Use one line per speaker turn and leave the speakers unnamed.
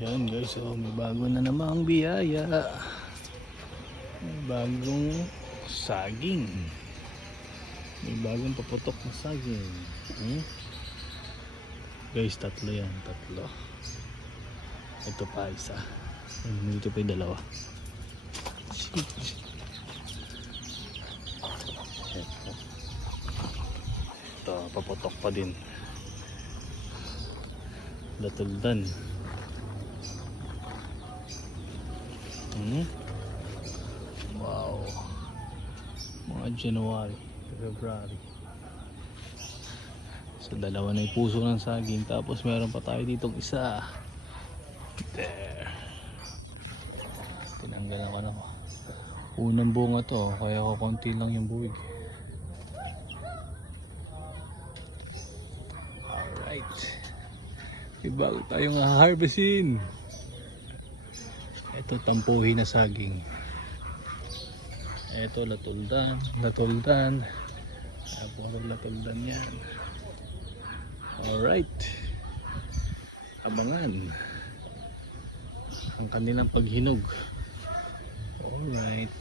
Ayan guys, oh, may bago na namang biyaya. May bagong saging. May bagong paputok na saging. Hmm? Guys, tatlo yan, tatlo. Ito pa isa. Dito pa yung dalawa. Ito. Ito, paputok pa din. Datuldan. Hmm? Wow. Mga January, February. So dalawa na yung puso ng saging tapos meron pa tayo ditong isa. There. Tinanggal ako na Unang bunga to, kaya ko konti lang yung buwig. Alright. May bago tayong harvestin. Ito tampuhin na saging. Ito latuldan, latuldan. Ah, puro latuldan yan. Alright. Abangan. Ang kanilang paghinog. Alright.